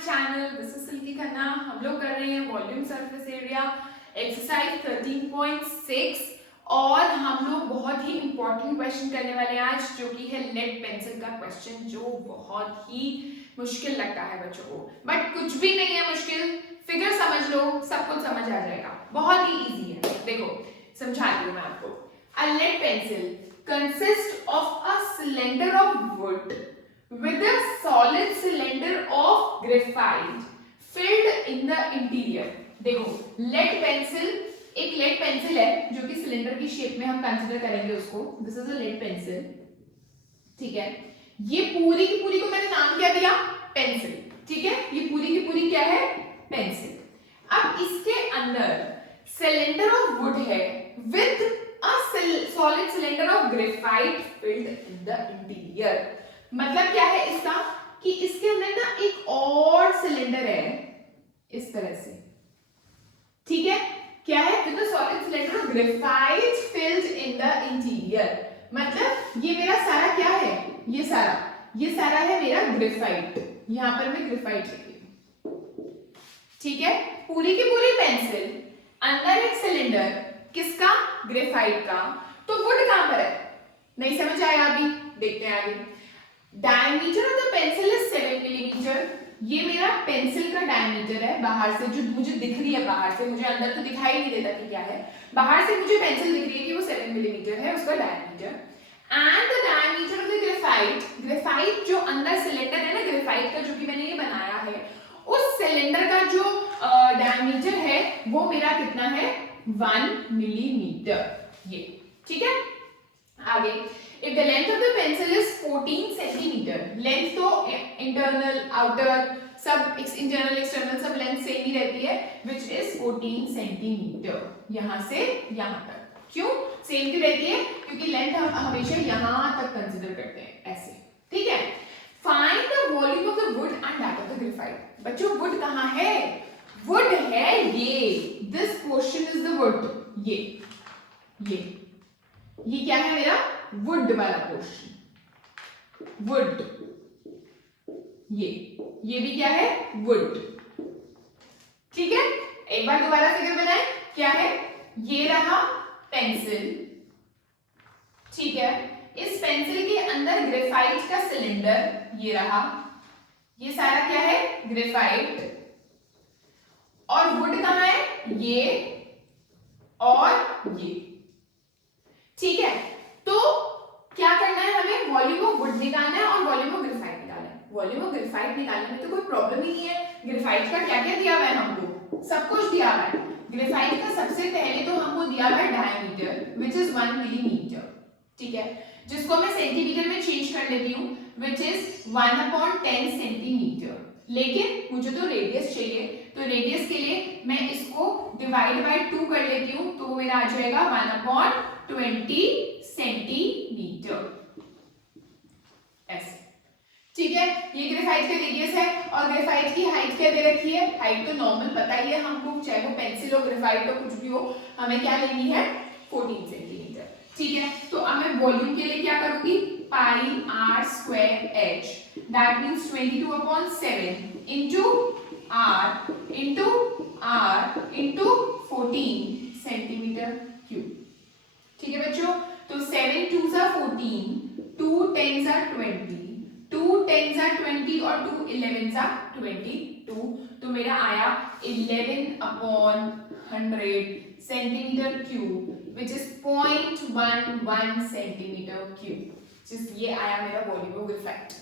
Channel, this is Silky Khanna. हम लोग कर रहे हैं वॉल्यूम सरफेस एरिया एक्सरसाइज 13.6 और हम लोग बहुत ही इंपॉर्टेंट क्वेश्चन करने वाले हैं आज, जो कि है लेड पेंसिल का क्वेश्चन, जो बहुत ही मुश्किल लगता है बच्चों को, बट कुछ भी नहीं है मुश्किल। फिगर समझ लो, सब कुछ समझ आ जाएगा, बहुत ही इजी है। देखो समझाती हूँ मैं आपको। A lead pencil consist of a cylinder of wood with a solid cylinder of graphite filled in the interior। देखो lead pencil, एक lead pencil है जो कि सिलेंडर की शेप में हम कंसीडर करेंगे उसको। This is a lead pencil, ठीक है। ये पूरी की पूरी को मैंने नाम क्या दिया? पेंसिल, ठीक है। ये पूरी की पूरी क्या है? पेंसिल। अब इसके अंदर सिलेंडर ऑफ वुड है with a solid cylinder of graphite filled in the interior. मतलब क्या है इसका कि इसके अंदर ना एक और सिलेंडर है इस तरह से, ठीक है। क्या है? With the solid cylinder of graphite filled in the interior. मतलब ये मेरा सारा क्या है? ये सारा है मेरा ग्रेफाइट। यहां पर मैं ग्रेफाइट लिखी हूं, ठीक है। पूरी की पूरी पेंसिल, अंदर एक सिलेंडर, किसका? ग्रेफाइट का। तो वुड कहां पर है? नहीं समझ आया अभी? देखते हैं आगे। Diameter of the pencil is 7 millimetre. ये मेरा पेंसिल का डायमीटर है बाहर से, जो मुझे दिख रही है बाहर से, मुझे अंदर तो दिखाई नहीं देता कि क्या है। बाहर से मुझे पेंसिल दिख रही है कि वो 7 मिलीमीटर है उसका diameter. And the diameter of the graphite, graphite जो अंदर सिलेंडर है ना ग्रेफाइट का, जो कि मैंने ये बनाया है, उस सिलेंडर का जो डायमीटर है वो मेरा कितना है? 1 मिलीमीटर। ये ठीक है। आगे, if the length of the pencil is 14 centimeter, length तो internal outer सब internal external सब length सेम ही रहती है, which is 14 centimeter। यहाँ से यहाँ तक क्यों सेम क्यों रहती है? क्योंकि लेंथ हम हमेशा यहाँ तक कंसिडर करते हैं, ऐसे, ठीक है। Find the volume of the wood and that of the graphite। बच्चों wood कहाँ है? wood है ये, this portion is the wood। ये क्या है मेरा? वुड वाला पोर्शन, वुड। ये भी क्या है? वुड, ठीक है। एक बार दोबारा फिगर बनाए। क्या है? ये रहा पेंसिल, ठीक है। इस पेंसिल के अंदर ग्रेफाइट का सिलेंडर, ये रहा। ये सारा क्या है? ग्रेफाइट। और वुड कहां है? ये और ये, ठीक है। तो क्या करना है हमें? वॉल्यूम ऑफ वुड निकालना है और वॉल्यूम ऑफ ग्रेफाइट निकालना है। वॉल्यूम ऑफ ग्रेफाइट निकालने में तो कोई प्रॉब्लम ही नहीं है। ग्रेफाइट का क्या क्या दिया हुआ है हमको? सब कुछ दिया हुआ है। ग्रेफाइट का सबसे पहले तो हमको दिया हुआ है डायमीटर, विच इज 1 मिलीमीटर, ठीक है, जिसको मैं सेंटीमीटर में चेंज कर लेती हूँ, विच इज 1/10 सेंटीमीटर। लेकिन मुझे तो रेडियस चाहिए, तो रेडियस के लिए मैं इसको डिवाइड बाय 2 कर लेती हूँ, तो वो मेरा आ जाएगा 1/20 सेंटीमीटर, ऐसे, ठीक है। ये ग्रेफाइट का रेडियस है। और ग्रेफाइट की हाइट क्या दे रखी है? हाइट तो नॉर्मल पता ही है हमको, चाहे वो पेंसिल हो, ग्रेफाइट हो, कुछ भी हो, हमें क्या लेनी है? 14 सेंटीमीटर, ठीक है। तो अब मैं वॉल्यूम के लिए क्या करूंगी? पाई r square h, that means 22/7 into r into 14 centimetre cube, ठीक है बच्चों। तो 7 2s are 14, 2 10s are 20, 2 10s are 20 और 2 11s are 22। तो मेरा आया 11/100 centimetre cube, which is 0.11 centimetre cube. ये आया मेरा वॉल्यूम ऑफ ग्रेफाइट।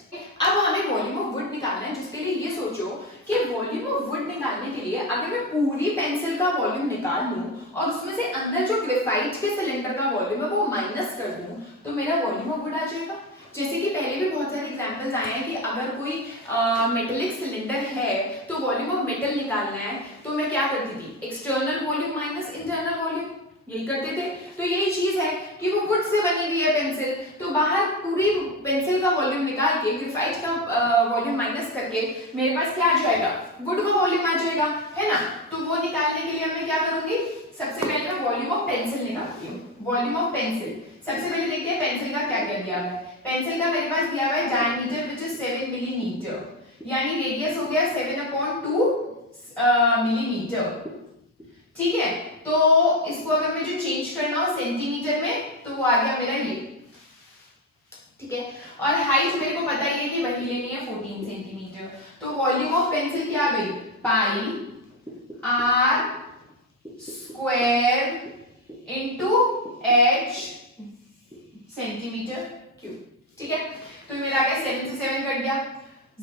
अब हमें वॉल्यूम ऑफ वुड निकालना है, जिसके लिए ये सोचो कि वॉल्यूम ऑफ वुड निकालने के लिए अगर मैं पूरी पेंसिल का वॉल्यूम निकाल लूं और उसमें से अंदर जो ग्रेफाइट के सिलेंडर का वॉल्यूम है वो माइनस कर दूं, तो मेरा वॉल्यूम ऑफ वुड आ जाएगा। जैसे कि पहले भी बहुत सारे एग्जांपल्स आए हैं कि अगर कोई मेटेलिक सिलेंडर है तो वॉल्यूम ऑफ मेटल निकालना है, तो मैं क्या करती थी? External volume minus internal volume, यही करते थे। तो यही चीज है कि वो वुड से बनी हुई है पेंसिल, तो बाहर पूरी पेंसिल का वॉल्यूम निकाल के ग्रेफाइट का वॉल्यूम माइनस करके मेरे पास क्या आ जाएगा? वुड का वॉल्यूम आ जाएगा, है ना। तो वो निकालने के लिए मैं क्या करूंगी? सबसे पहले मैं वॉल्यूम ऑफ पेंसिल निकालती हूँ। वॉल्यूम ऑफ पेंसिल, सबसे पहले देखते हैं पेंसिल का क्या क्या दिया हुआ है। पेंसिल का मेरे पास दिया हुआ है डायमीटर, विच इज 7 मिलीमीटर। यानी रेडियस हो गया 7/2 मिलीमीटर। ठीक है, तो इसको अगर मैं जो चेंज करना हो सेंटीमीटर में तो वो आ गया मेरा ये। ठीक है, और हाइट मेरे को पता ही है कि वही लेनी है 14 सेंटीमीटर। तो वॉल्यूम ऑफ पेंसिल क्या गई, पाई r square into h centimetre cube. ठीक है, तो मेरा आ गया 7 से 7 कट गया,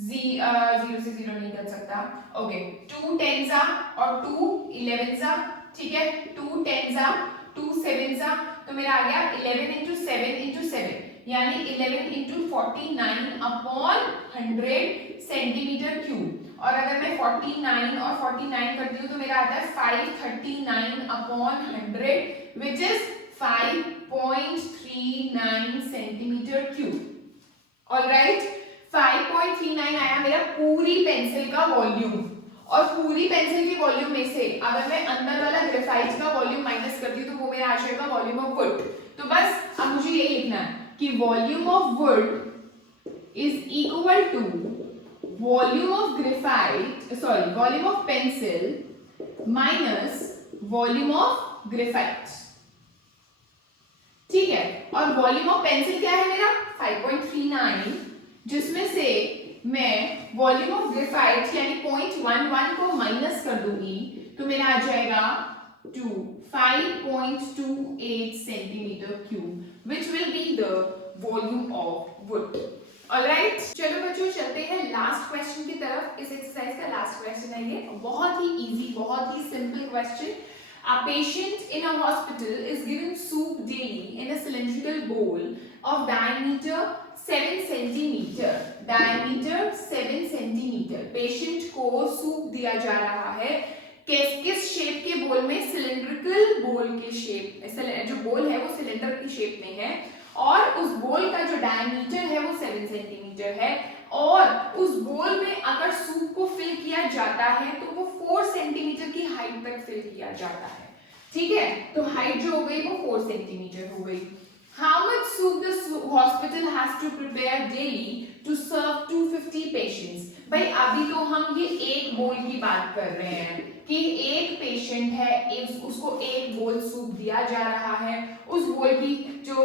0 से 0 नहीं कर सकता। ओके, 2 10 और 2 11 ठीक है, 2 10 2 7 तो मेरा आ गया 11 इंटू 7 इंटू 7 यानी 11 इंटू 49 अपॉन 100 सेंटीमीटर क्यूब। और अगर मैं 49 और 49 करती हूँ तो मेरा आता है 539 upon 100 which is 5.39 centimetre cube. Alright, 5.39 आया मेरा पूरी पेंसिल का वॉल्यूम। और पूरी पेंसिल की वॉल्यूम में से अगर मैं अंदर वाला ग्रेफाइट का वॉल्यूम माइनस करती हूँ तो वो मेरा आ जाएगा वॉल्यूम ऑफ वुड। तो बस अब मुझे ये लिखना है कि volume of wood is equal to volume of graphite, sorry volume of pencil minus volume of graphite. ठीक है, और वॉल्यूम ऑफ पेंसिल क्या है मेरा 5.39, जिसमें से मैं वॉल्यूम ऑफ ग्रेफाइट यानी 0.11 को माइनस कर दूंगी तो मेरा आ जाएगा 5.28 centimetre cube which will be the volume of would. Alright, चलो बच्चों चलते हैं लास्ट क्वेश्चन की तरफ। इस एक्सरसाइज का लास्ट क्वेश्चन है ये, बहुत ही इजी, बहुत ही simple question. A patient in a hospital is given soup daily in a cylindrical bowl of diameter 7 centimeter. Diameter 7 centimeter. Patient को सूप दिया जा रहा है किस शेप के बोल में, सिलिंड्रिकल बोल के शेप, जो बोल है वो सिलेंडर की शेप में है और उस बोल का जो डायमीटर है वो 7 सेंटीमीटर है और उस बोल में अगर सूप को फिल किया जाता है तो वो 4 सेंटीमीटर की हाइट तक फिल किया जाता है। ठीक है, तो हाइट जो हो गई वो 4 सेंटीमीटर हो गई। How much soup the hospital has to prepare daily to serve 250 patients? भाई अभी तो हम ये एक बोल की बात कर रहे हैं कि एक पेशेंट है, उसको एक बोल सूप दिया जा रहा है, उस बोल की जो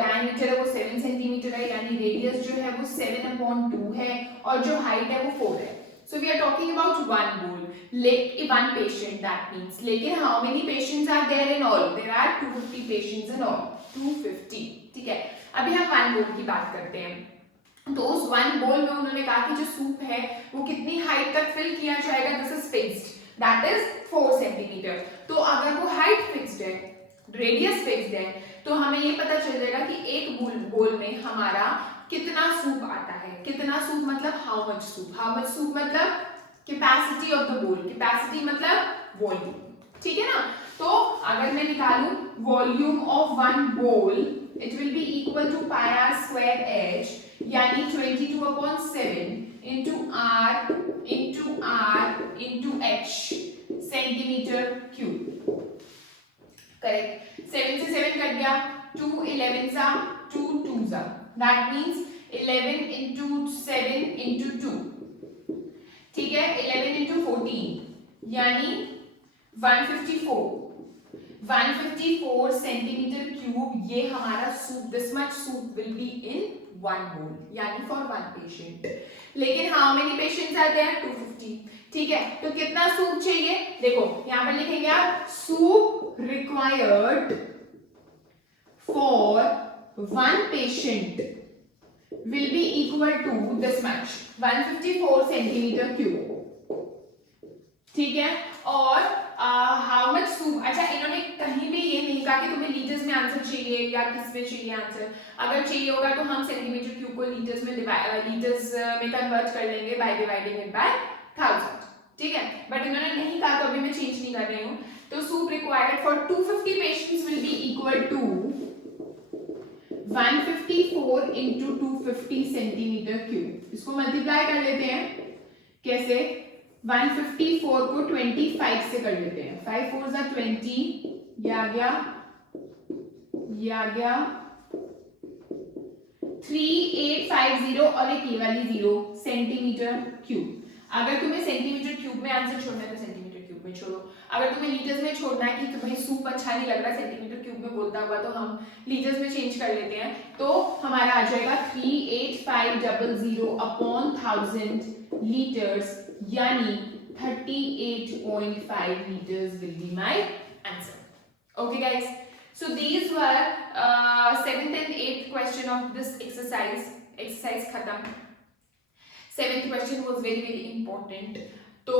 डायमीटर है वो 7 सेंटीमीटर है यानी रेडियस जो है वो 7/2 है और जो हाइट है वो 4 है। So we are talking about one bowl, one patient that means. लेकिन how many patients are there in all? There are 250 patients in all. 250, ठीक है। अभी हम one bowl की बात करते हैं। तो उस one bowl में उन्होंने कहा कि जो सूप है वो कितनी हाइट तक फिल किया जाएगा, this is fixed, that is 4 centimetre. तो अगर वो हाइट फिक्स्ड है, रेडियस फिक्स्ड है, तो हमें ये पता चल जाएगा कि एक बोल में हमारा कितना सूप आता है। कितना सूप मतलब how much soup, how much soup मतलब capacity of the bowl, capacity मतलब वॉल्यूम। ठीक है ना, तो अगर मैं निकालूं volume of one bowl it will be equal to pi r square h यानी 22/7 into r into h centimetre cube. Correct, 7 से 7 कट गया, 2 11 2 2 that means 11 into 7 into 2, ठीक है, 11 into 14 यानी 154 सेंटीमीटर क्यूब ये हमारा soup, this much soup will be in one bowl यानी for one patient. लेकिन how many patients are there 250। ठीक है, तो कितना सूप चाहिए, देखो यहां पर लिखेंगे आप soup required for one patient will be equal to this much 154 centimetre cube. ठीक है, और हाउ मच सूप, अच्छा इन्होंने कहीं भी ये नहीं कहा कि तुम्हें लीटर्स में आंसर चाहिए या किस में चाहिए आंसर। अगर चाहिए होगा तो हम सेंटीमीटर क्यूब को लीटर्स में कन्वर्ट कर लेंगे बाय डिवाइडिंग इट बाय 1000। ठीक है, बट इन्होंने नहीं कहा तो अभी मैं चेंज नहीं कर रही हूँ। तो soup required for 250 patients will be equal to 154 into 250 centimetre cube. इसको मल्टीप्लाई कर लेते हैं, कैसे, 154 को 25 से कर लेते हैं, 5 4 जा 20, ये आ गया 3850 और एक ये वाली 0 सेंटीमीटर क्यूब। अगर तुम्हें सेंटीमीटर क्यूब में आंसर छोड़ना है तो सेंटीमीटर क्यूब में छोड़ो, अगर तुम्हें लीटर्स में छोड़ना है कि तुम्हें सूप अच्छा नहीं लग रहा सेंटीमीटर क्यूब में बोलता हुआ तो हम लीटर्स में चेंज कर लेते हैं, तो हमारा आ जाएगा 38500 अपॉन 1000 लीटर्स, यानी 38.5 liters will be my answer. Okay guys, so these were 7th and 8th question of this exercise खत्म। 7th question was very important। तो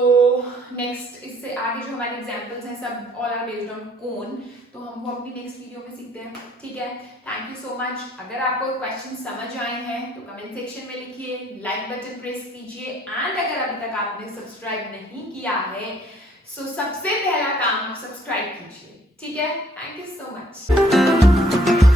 नेक्स्ट इससे आगे जो हमारे एग्जाम्पल्स हैं सब ऑल आर बेस्ड ऑन कोन, तो हम वो अपनी नेक्स्ट वीडियो में सीखते हैं, ठीक है। Thank you so much. अगर आपको क्वेश्चन समझ आए हैं तो कमेंट सेक्शन में लिखिए, लाइक बटन प्रेस कीजिए, एंड अगर अभी तक आपने सब्सक्राइब नहीं किया है सो सबसे पहला काम आप सब्सक्राइब कीजिए, ठीक है। Thank you so much.